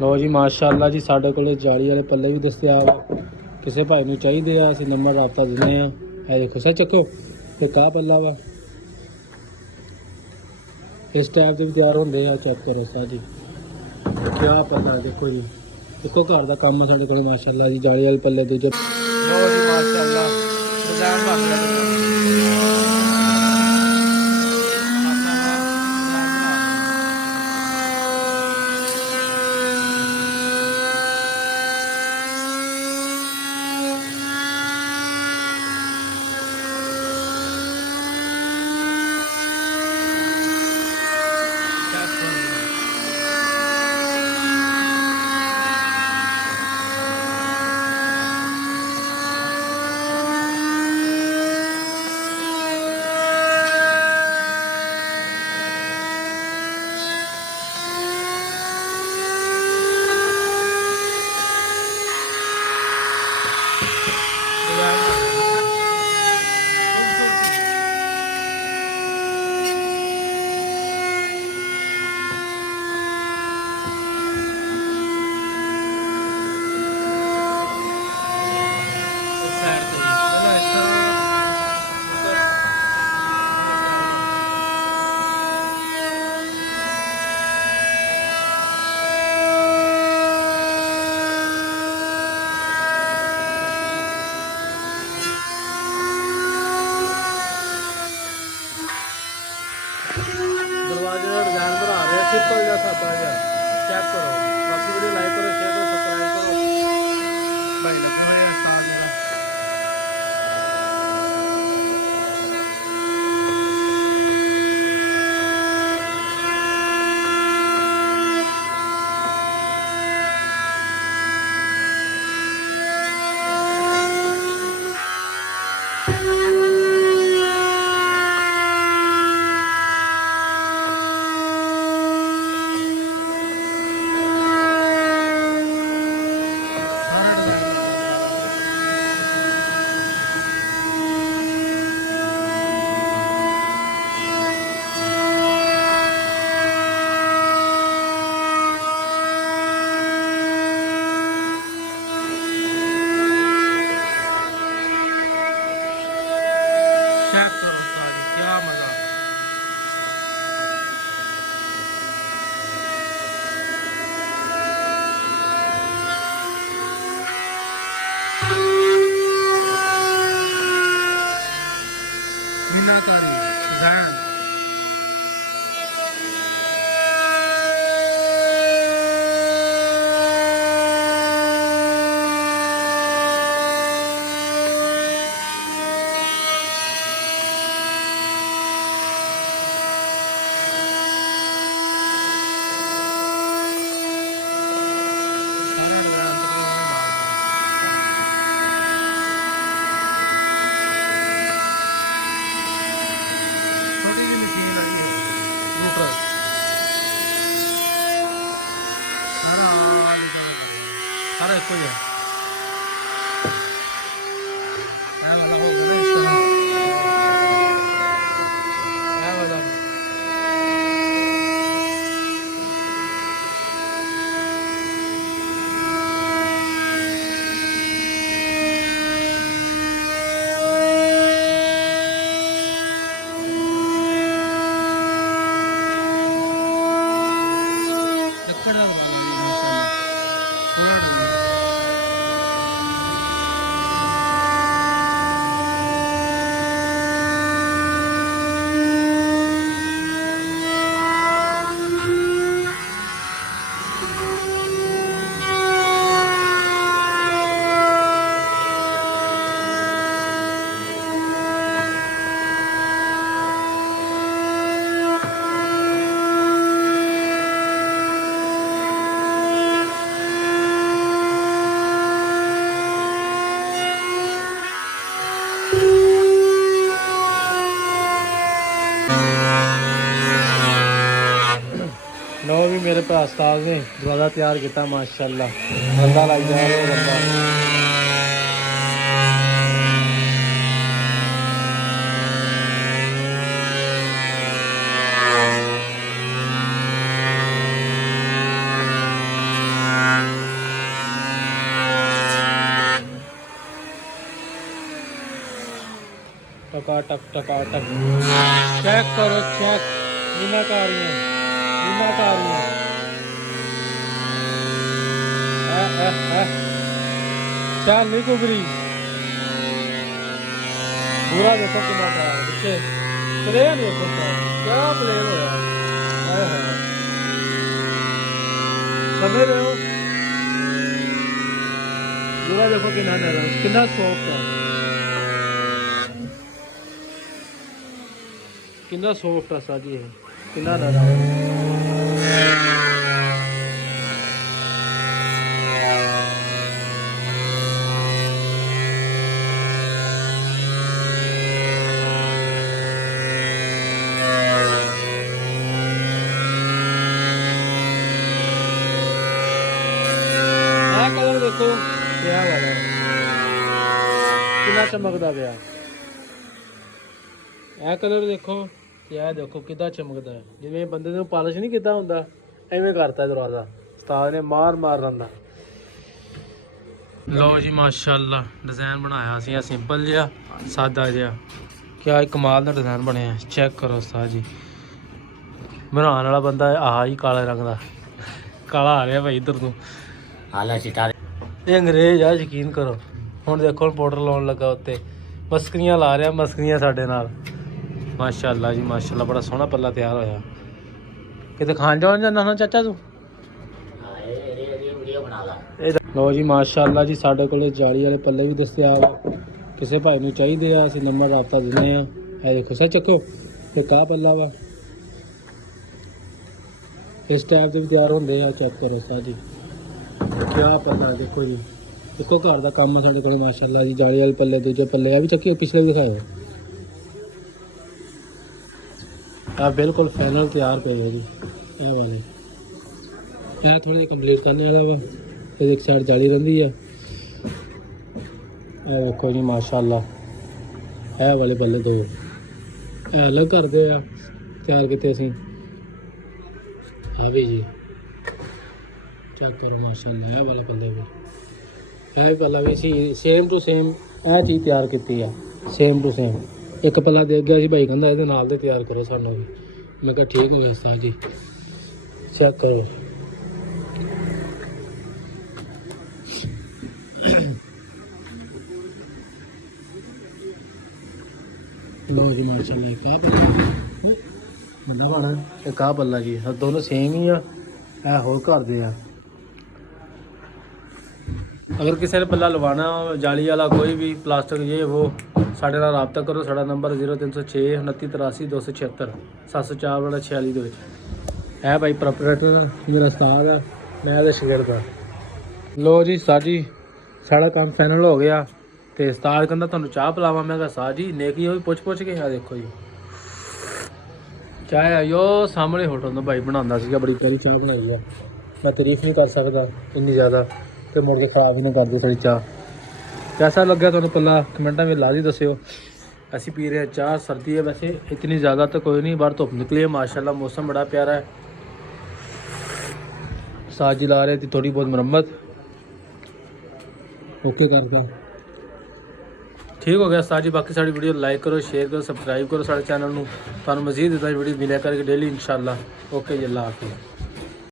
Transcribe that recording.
ਲਓ ਜੀ ਮਾਸ਼ਾਅੱਲਾ ਜੀ, ਸਾਡੇ ਕੋਲ ਜਾਲੀ ਵਾਲੇ ਪੱਲੇ ਵੀ ਦੱਸਿਆ ਵਾ। ਕਿਸੇ ਭਾਈ ਨੂੰ ਚਾਹੀਦੇ ਆ ਅਸੀਂ ਨੰਬਰ ਰਾਬਤਾ ਦਿੰਦੇ ਆ। ਇਹ ਦੇਖੋ ਸਰ ਚੱਕੋ, ਇੱਕ ਆਹ ਪੱਲਾ ਵਾ, ਇਸ ਟਾਈਪ ਦੇ ਵੀ ਤਿਆਰ ਹੁੰਦੇ ਆ। ਚੈੱਕ ਕਰੋ ਸਰ ਜੀ, ਕਿਆ ਪੱਲਾ ਦੇਖੋ ਜੀ। ਦੇਖੋ ਘਰ ਦਾ ਕੰਮ ਸਾਡੇ ਕੋਲ ਮਾਸ਼ਾਅੱਲਾ ਜੀ, ਜਾਲੀ ਵਾਲੇ ਪੱਲੇ ਦੂਜੇ। ਲਓ ਜੀ ਮਾਸ਼ਾਅੱਲਾ ਡਿਜ਼ਾਈਨ ਬਣ ਰਿਹਾ। दरवाजे का डिजाइन बना रहे हैं, सिंपल जैसा सादा जिहा। चेक करो, बाकी वीडियो लाइक करो, शेयर करो, सब्सक्राइब करो। भाई लगे हुए हैं उस्ताद जी। चेक करो उस्ताद जी, क्या मजा। मीनाकारी डिजाइन सारा एक ही है। लो भी मेरे भरा उस्ताद ने दरवाज़ा तैयार किया माशाअल्लाह। बंदा लग जा रहा बंदा। टक चेक करो चेक मीनाकारियां चल नहीं कुबरी पूरा देखो कितना पीछे प्लेन देखो क्या प्लेन होया समझ रहे हो पूरा देखो कितना सॉफ्ट है कितना सॉफ्ट है साजी है कितना नरम है कलर देखो क्या वाला कितना चमकदा गया कलर देखो देखो कितना चमकदा है जिवें बंदे ने पालिश नहीं किया हुंदा एवें करता दरवाजा उस्ताद ने मार रंदा लो जी माशाअल्लाह डिज़ाइन बनाया सी सिंपल जिहा सादा जिहा क्या कमाल का डिज़ाइन बनया चेक करो उस्ताद जी बनाने वाला बंदा आह ही काले रंग का काला आ रहा भाई इधर तो ये अंग्रेज आ यकीन करो हुण देखो पाउडर लाउन लगा उत्ते मस्करियां ला रहा मस्करियां साडे नाल माशाअल्लाह जी माशाअल्लाह बड़ा सोहना पल्ला तैयार होया किते खान जान जाना ना चाचा तू लो जी माशाअल्लाह जी साडे कोल जाली वाले पल्ले भी दस्तियाब किसी भाई नूं चाहीदे आ असीं नंबर राबता दिंदे आ ए देखो सच चक्को एक आ पल्ला वा इस टाइप दे भी तैयार होंदे आ चेक करो साजी क्या पता देखो जी देखो घर का काम साढ़े को माशाअल्लाह जी जाली वाले पल्ले दूजे पल्ले भी चक्की पिछले भी दिखाए बिल्कुल फाइनल तैयार पे है जी ये वाले थोड़ी कंप्लीट करने वाला वा एक साइड जाली रही है देखो जी माशाअल्लाह वाले पल्ले दो अलग करते तैयार किए असी भी जी चेक करो माशाअल्लाह वाला पल्ले भी पल्ला भी सेम टू सेम चीज़ तैयार की है सेम टू सेम एक पल्ला दे गया जी भाई कहता ये नाल दे तैयार करो सानू भी मैं कहा ठीक हो गया जी चेक करो लो जी माशाअल्लाह एक बड़ा एक पल्ला जी दोनों सेम ही आ होर घर दे आ अगर किसी ने पल्ला लवाना जाली वाला कोई भी प्लास्टिक ये वो साढ़े नाल राबता करो साढ़ा नंबर 0306 29 83 276 704 वाला 46 है भाई प्रोपरेटर मेरा उस्ताद है मैं तो शागिर्द हाँ लो जी साजी साढ़ा काम फाइनल हो गया तो उस्ताद कहता तुहानू चाह पिलावा मैं कहा साह जी नेकी हो पुछ के आ देखो जी चाह आइयो सामने होटल तो भाई बनाता सीगा बड़ी प्यारी चाह बनाई है मैं तारीफ नहीं कर सकता इन्नी ज़्यादा तो मुड़ के खराब ही ना कर दो साड़ी चाह कैसा लग्या तुहानू पल्ला कमेंटा में ला दी दस्यो असी पी रहे हैं चाह सर्दी है वैसे इतनी ज़्यादा तो कोई नहीं बाहर धुप निकली है माशाल्लाह मौसम बड़ा प्यारा है साजी ला रहे थी थोड़ी बहुत मरम्मत ओके करता ठीक हो गया साजी बाकी साड़ी वीडियो लाइक करो शेयर करो सब्सक्राइब करो साढ़े चैनल में तुहानू मजीद इदा वीडियो मिलिया करके डेली इंशाल्लाह ओके जी अल्लाह हाफिज़।